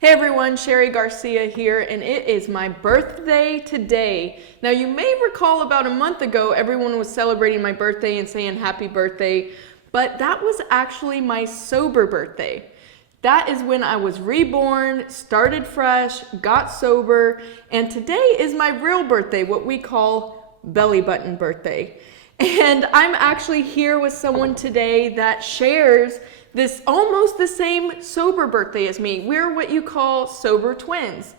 Hey everyone, Sherry Garcia here, and it is my birthday today. Now you may recall about a month ago, everyone was celebrating my birthday and saying happy birthday, but that was actually my sober birthday. That is when I was reborn, started fresh, got sober, and today is my real birthday, what we call belly button birthday. And I'm actually here with someone today that shares this almost the same sober birthday as me. We're what you call sober twins.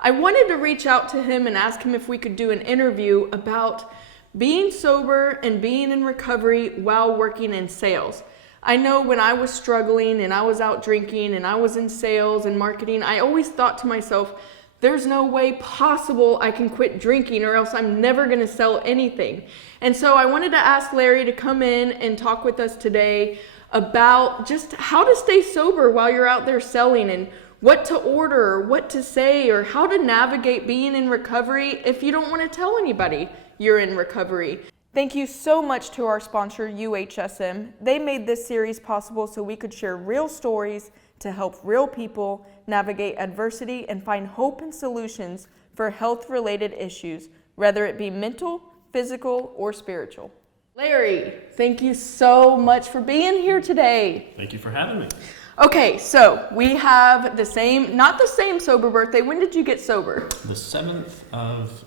I wanted to reach out to him and ask him if we could do an interview about being sober and being in recovery while working in sales. I know when I was struggling and I was out drinking and I was in sales and marketing, I always thought to myself, there's no way possible I can quit drinking or else I'm never going to sell anything. And so I wanted to ask Larry to come in and talk with us today about just how to stay sober while you're out there selling and what to order or what to say or how to navigate being in recovery if you don't want to tell anybody you're in recovery. Thank you so much to our sponsor, UHSM. They made this series possible so we could share real stories to help real people navigate adversity and find hope and solutions for health-related issues, whether it be mental, physical, or spiritual. Larry, thank you so much for being here today. Thank you for having me. Okay, so we have not the same sober birthday. When did you get sober? The 7th of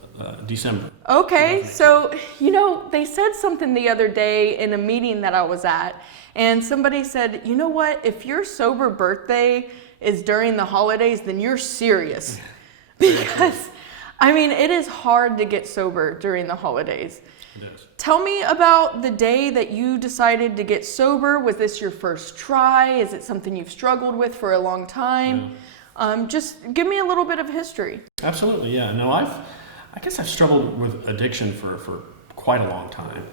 December. Okay, so, they said something the other day in a meeting that I was at, and somebody said, you know what, if your sober birthday is during the holidays, then you're serious. Because, it is hard to get sober during the holidays. It is. Tell me about the day that you decided to get sober. Was this your first try? Is it something you've struggled with for a long time? Yeah. Just give me a little bit of history. Absolutely, yeah. No, I guess I've struggled with addiction for quite a long time.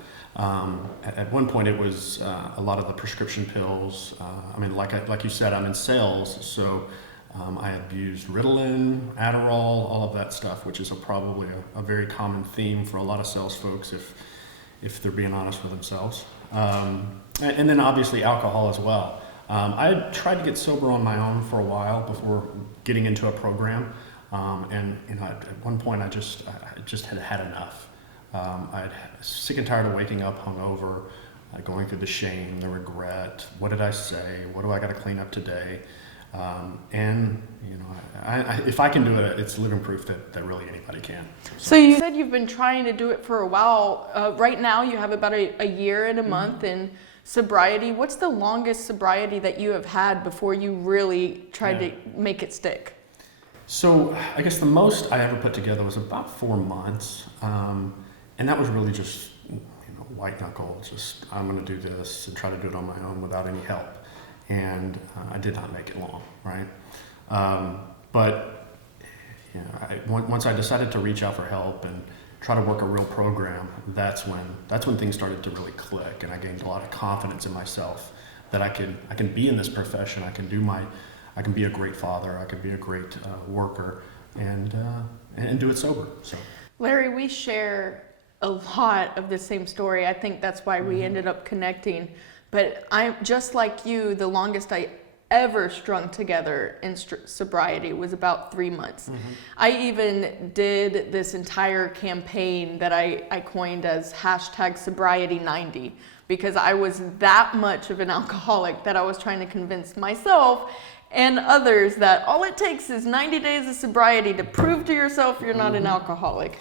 At one point, it was a lot of the prescription pills. Like you said, I'm in sales, so I abused Ritalin, Adderall, all of that stuff, which is probably a very common theme for a lot of sales folks if they're being honest with themselves. And then obviously alcohol as well. I tried to get sober on my own for a while before getting into a program. At one point I just had enough. I was sick and tired of waking up hungover, going through the shame, the regret. What did I say? What do I got to clean up today? If I can do it, it's living proof that really anybody can. So you said you've been trying to do it for a while. Right now you have about a year and a month in sobriety. What's the longest sobriety that you have had before you really tried to make it stick? So I guess the most I ever put together was about 4 months. And that was really just, white knuckle, just I'm going to do this and try to do it on my own without any help. And I did not make it long, right? Once I decided to reach out for help and try to work a real program, that's when things started to really click, and I gained a lot of confidence in myself that I can be in this profession. I can be a great father. I can be a great worker, and do it sober. So, Larry, we share a lot of the same story. I think that's why we ended up connecting. But I'm just like you, the longest I ever strung together in sobriety was about 3 months. I even did this entire campaign that I coined as #sobriety90 because I was that much of an alcoholic that I was trying to convince myself and others that all it takes is 90 days of sobriety to prove to yourself you're not an alcoholic.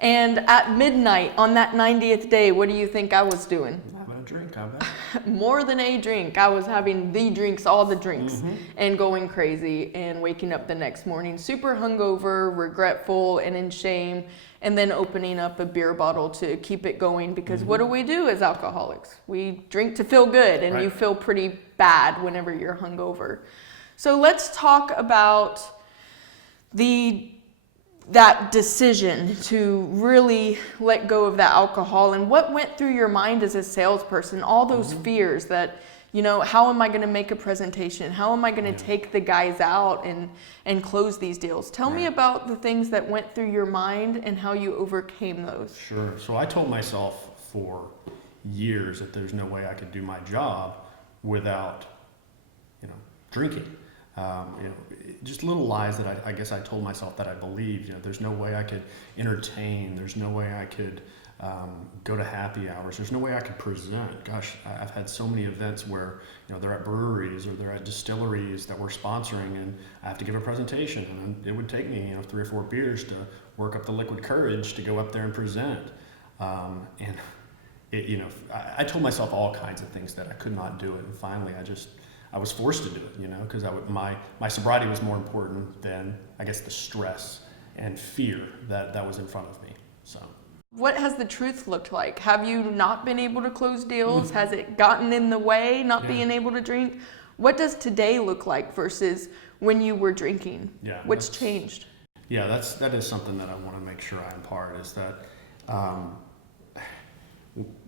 And at midnight on that 90th day, what do you think I was doing? Having a drink, I bet. More than a drink. I was having the drinks, all the drinks, and going crazy and waking up the next morning super hungover, regretful, and in shame, and then opening up a beer bottle to keep it going because what do we do as alcoholics? We drink to feel good, and you feel pretty bad whenever you're hungover. So let's talk about that decision to really let go of that alcohol and what went through your mind as a salesperson, all those fears that, how am I going to make a presentation? How am I going to take the guys out and close these deals? Tell me about the things that went through your mind and how you overcame those. Sure. So I told myself for years that there's no way I could do my job without, drinking. Just little lies that I guess I told myself that I believed. There's no way I could entertain. There's no way I could go to happy hours. There's no way I could present. Gosh, I've had so many events where they're at breweries or they're at distilleries that we're sponsoring, and I have to give a presentation, and it would take me 3 or 4 beers to work up the liquid courage to go up there and present. And I told myself all kinds of things that I could not do it, and finally I was forced to do it, because my sobriety was more important than, I guess, the stress and fear that was in front of me. So. What has the truth looked like? Have you not been able to close deals? Has it gotten in the way, not being able to drink? What does today look like versus when you were drinking? Yeah, what's changed? Yeah, that is something that I want to make sure I impart, is that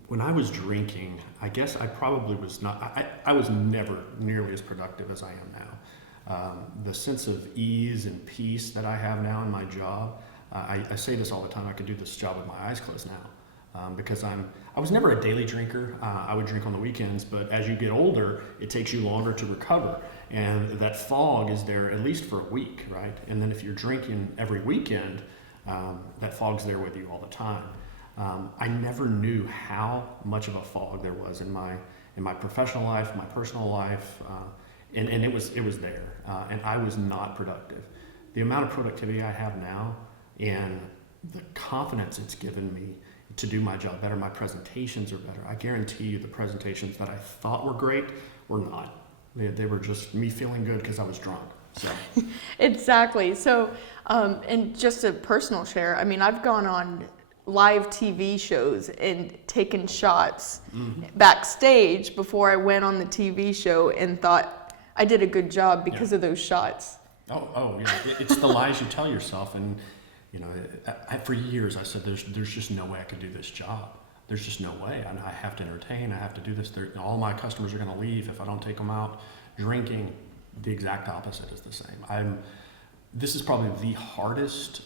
when I was drinking, I guess I probably was not, I was never nearly as productive as I am now. The sense of ease and peace that I have now in my job, I say this all the time, I could do this job with my eyes closed now, because I was never a daily drinker. I would drink on the weekends, but as you get older, it takes you longer to recover. And that fog is there at least for a week, right? And then if you're drinking every weekend, that fog's there with you all the time. I never knew how much of a fog there was in my professional life, my personal life, and it was there, and I was not productive. The amount of productivity I have now and the confidence it's given me to do my job better, my presentations are better. I guarantee you the presentations that I thought were great were not. They were just me feeling good because I was drunk. So. Exactly. So, and just a personal share, I've gone on live TV shows and taken shots backstage before I went on the TV show and thought I did a good job because of those shots. Oh yeah. It's the lies you tell yourself. And for years I said there's just no way I could do this job. There's just no way. I have to entertain. I have to do this. All my customers are going to leave if I don't take them out drinking. The exact opposite is the same. This is probably the hardest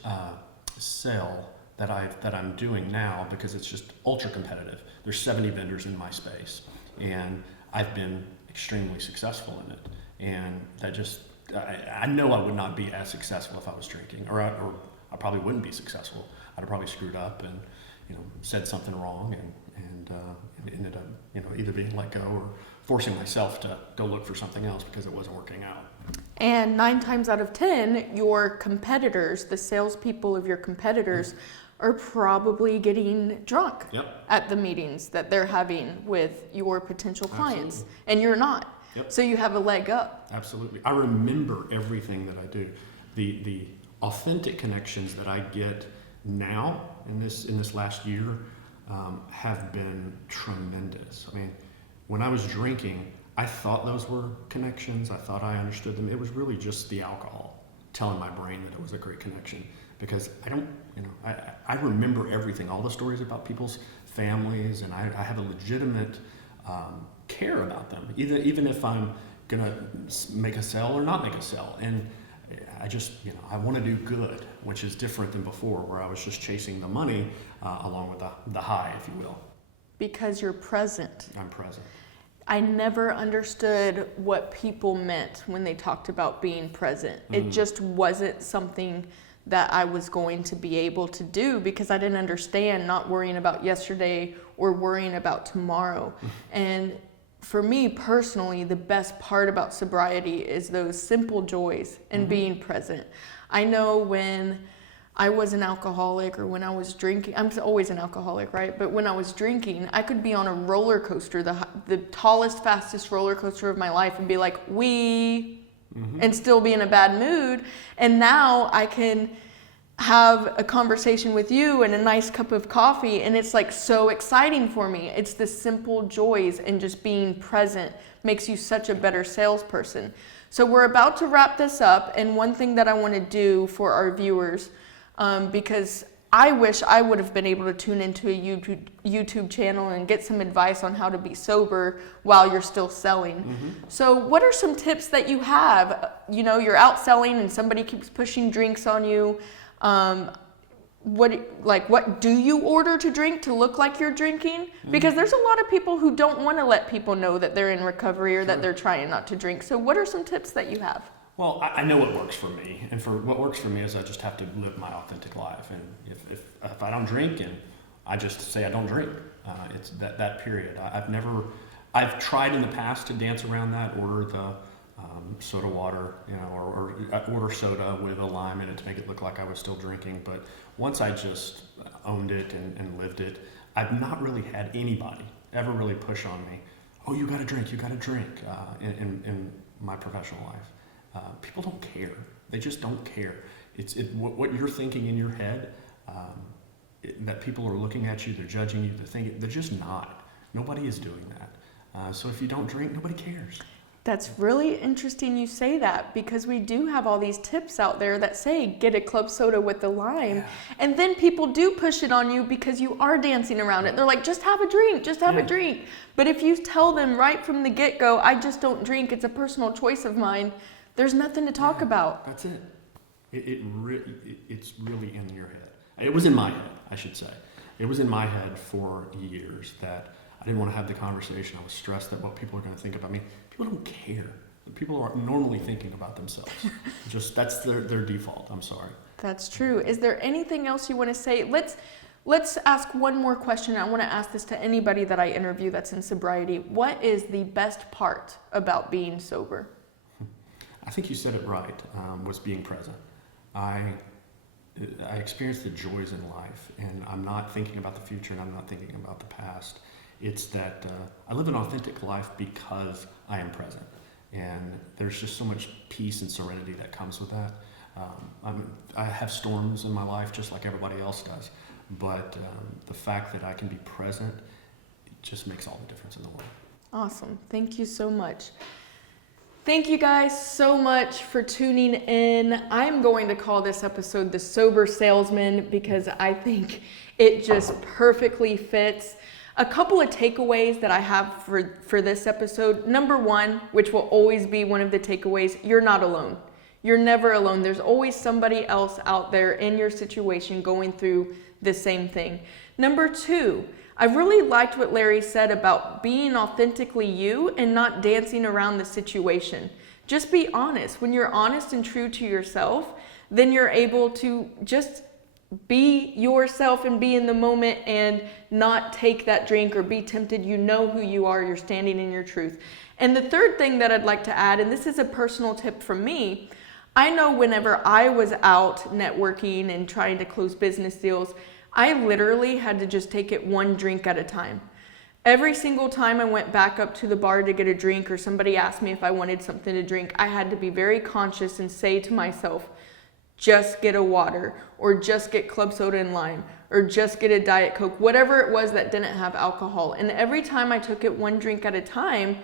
sell that I'm doing now, because it's just ultra competitive. There's 70 vendors in my space, and I've been extremely successful in it. And that just, I know I would not be as successful if I was drinking, or I probably wouldn't be successful. I'd have probably screwed up and said something wrong, and it ended up either being let go or forcing myself to go look for something else because it wasn't working out. And 9 times out of 10, your competitors, the salespeople of your competitors, are probably getting drunk at the meetings that they're having with your potential clients. Absolutely. And you're not. Yep. So you have a leg up. Absolutely. I remember everything that I do. The authentic connections that I get now in this last year have been tremendous. When I was drinking, I thought those were connections. I thought I understood them. It was really just the alcohol telling my brain that it was a great connection, because I remember everything, all the stories about people's families, and I have a legitimate care about them, even if I'm gonna make a sale or not make a sale. And I just, I want to do good, which is different than before, where I was just chasing the money along with the high, if you will. Because you're present. I'm present. I never understood what people meant when they talked about being present. It just wasn't something that I was going to be able to do, because I didn't understand not worrying about yesterday or worrying about tomorrow. And for me personally, the best part about sobriety is those simple joys and being present. I know when I was an alcoholic, or when I was drinking, I'm always an alcoholic, right? But when I was drinking, I could be on a roller coaster, the tallest, fastest roller coaster of my life, and be like, and still be in a bad mood. And now I can have a conversation with you and a nice cup of coffee, and it's like so exciting for me. It's the simple joys, and just being present makes you such a better salesperson. So we're about to wrap this up, and one thing that I want to do for our viewers, because I wish I would have been able to tune into a YouTube channel and get some advice on how to be sober while you're still selling. So what are some tips that you have? You're out selling and somebody keeps pushing drinks on you. What do you order to drink to look like you're drinking? Because there's a lot of people who don't want to let people know that they're in recovery or that they're trying not to drink. So what are some tips that you have? Well, I know what works for me, and for what works for me is I just have to live my authentic life. And if I don't drink, and I just say I don't drink, it's that period. I've tried in the past to dance around that, order the soda water, or order soda with a lime in it to make it look like I was still drinking. But once I just owned it and lived it, I've not really had anybody ever really push on me. Oh, you got to drink. In my professional life. People don't care. They just don't care. What you're thinking in your head, that people are looking at you, they're judging you, they're just not. Nobody is doing that. So if you don't drink, nobody cares. That's really interesting you say that, because we do have all these tips out there that say get a club soda with the lime. Yeah. And then people do push it on you because you are dancing around it. They're like, just have a drink, a drink. But if you tell them right from the get-go, I just don't drink, it's a personal choice of mine, there's nothing to talk about. That's it. It's really in your head. It was in my head, I should say. It was in my head for years that I didn't want to have the conversation. I was stressed that what people are going to think about me. People don't care. People are normally thinking about themselves. That's their default. I'm sorry. That's true. Is there anything else you want to say? Let's ask one more question. I want to ask this to anybody that I interview that's in sobriety. What is the best part about being sober? I think you said it right, was being present. I experience the joys in life, and I'm not thinking about the future, and I'm not thinking about the past. It's that I live an authentic life because I am present. And there's just so much peace and serenity that comes with that. I have storms in my life just like everybody else does. But the fact that I can be present, it just makes all the difference in the world. Awesome. Thank you so much. Thank you guys so much for tuning in. I'm going to call this episode the Sober Salesman because I think it just perfectly fits. A couple of takeaways that I have for this episode. Number one, which will always be one of the takeaways, you're not alone. You're never alone. There's always somebody else out there in your situation going through the same thing. Number two, I really liked what Larry said about being authentically you and not dancing around the situation. Just be honest. When you're honest and true to yourself, then you're able to just be yourself and be in the moment and not take that drink or be tempted. You know who you are. You're standing in your truth. And the third thing that I'd like to add, and this is a personal tip from me, I know whenever I was out networking and trying to close business deals, I literally had to just take it one drink at a time. Every single time I went back up to the bar to get a drink or somebody asked me if I wanted something to drink, I had to be very conscious and say to myself, just get a water, or just get club soda and lime, or just get a Diet Coke, whatever it was that didn't have alcohol. And every time I took it one drink at a time,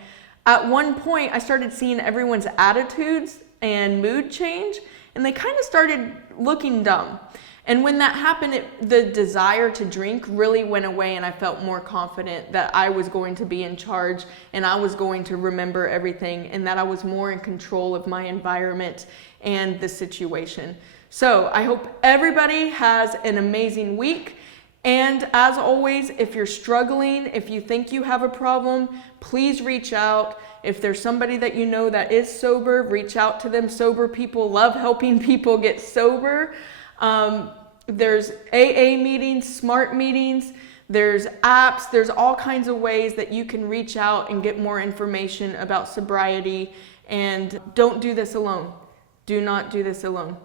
at one point I started seeing everyone's attitudes and mood change, and they kind of started looking dumb. And when that happened, the desire to drink really went away, and I felt more confident that I was going to be in charge and I was going to remember everything and that I was more in control of my environment and the situation. So I hope everybody has an amazing week. And as always, if you're struggling, if you think you have a problem, please reach out. If there's somebody that you know that is sober, reach out to them. Sober people love helping people get sober. There's AA meetings, SMART meetings, there's apps, there's all kinds of ways that you can reach out and get more information about sobriety. And don't do this alone. Do not do this alone.